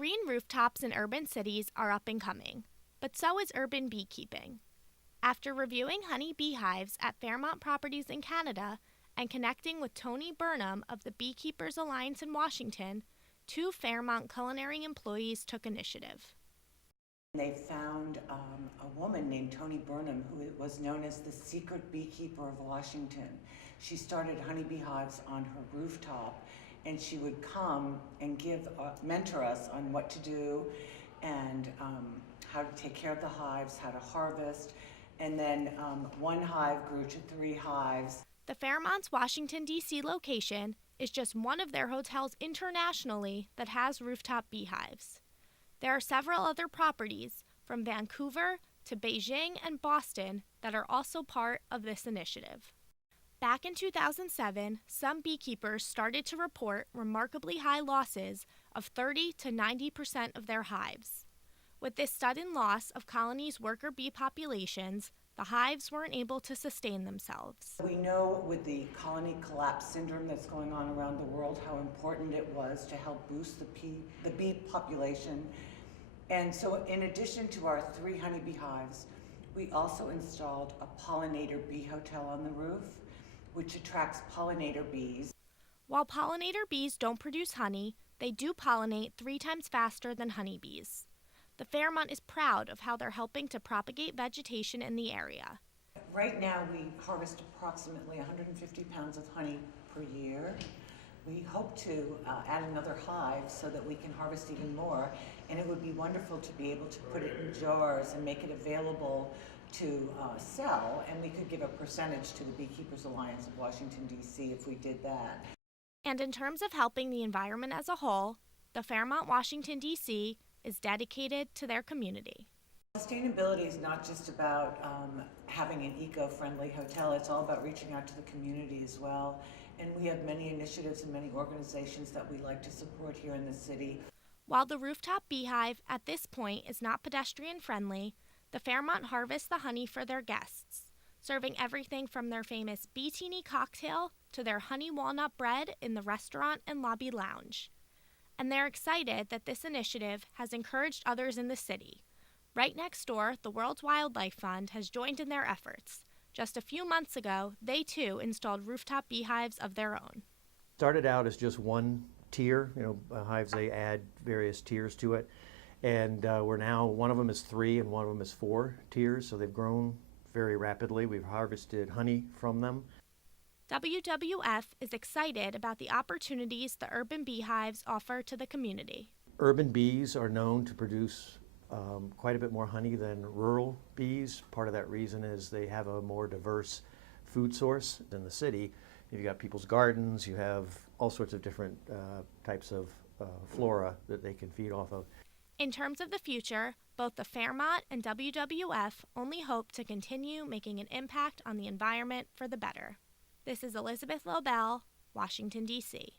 Green rooftops in urban cities are up and coming, but so is urban beekeeping. After reviewing honey beehives at Fairmont properties in Canada and connecting with Tony Burnham of the Beekeepers Alliance in Washington, two Fairmont culinary employees took initiative. They found a woman named Tony Burnham who was known as the secret beekeeper of Washington. She started honey beehives on her rooftop, and she would come and mentor us on what to do and how to take care of the hives, how to harvest, and then one hive grew to 3 hives. The Fairmont's Washington, D.C. location is just one of their hotels internationally that has rooftop beehives. There are several other properties from Vancouver to Beijing and Boston that are also part of this initiative. Back in 2007, some beekeepers started to report remarkably high losses of 30 to 90% of their hives. With this sudden loss of colonies' worker bee populations, the hives weren't able to sustain themselves. We know with the colony collapse syndrome that's going on around the world how important it was to help boost the bee population. And so in addition to our 3 honeybee hives, we also installed a pollinator bee hotel on the roof, which attracts pollinator bees. While pollinator bees don't produce honey, they do pollinate 3 times faster than honeybees. The Fairmont is proud of how they're helping to propagate vegetation in the area. Right now we harvest approximately 150 pounds of honey per year. We hope to add another hive so that we can harvest even more, and it would be wonderful to be able to put it in jars and make it available to sell, and we could give a percentage to the Beekeepers Alliance of Washington, D.C. if we did that. And in terms of helping the environment as a whole, the Fairmont, Washington, D.C. is dedicated to their community. Sustainability is not just about having an eco-friendly hotel, it's all about reaching out to the community as well. And we have many initiatives and many organizations that we like to support here in the city. While the rooftop beehive at this point is not pedestrian friendly, the Fairmont harvests the honey for their guests, serving everything from their famous Beetini cocktail to their honey walnut bread in the restaurant and lobby lounge. And they're excited that this initiative has encouraged others in the city. Right next door, the World's Wildlife Fund has joined in their efforts. Just a few months ago, they too installed rooftop beehives of their own. Started out as just one tier, hives, they add various tiers to it. And we're now, one of them is 3 and one of them is 4 tiers, so they've grown very rapidly. We've harvested honey from them. WWF is excited about the opportunities the urban beehives offer to the community. Urban bees are known to produce quite a bit more honey than rural bees. Part of that reason is they have a more diverse food source than the city. You've got people's gardens, you have all sorts of different types of flora that they can feed off of. In terms of the future, both the Fairmont and WWF only hope to continue making an impact on the environment for the better. This is Elisabeth Lobel, Washington, D.C.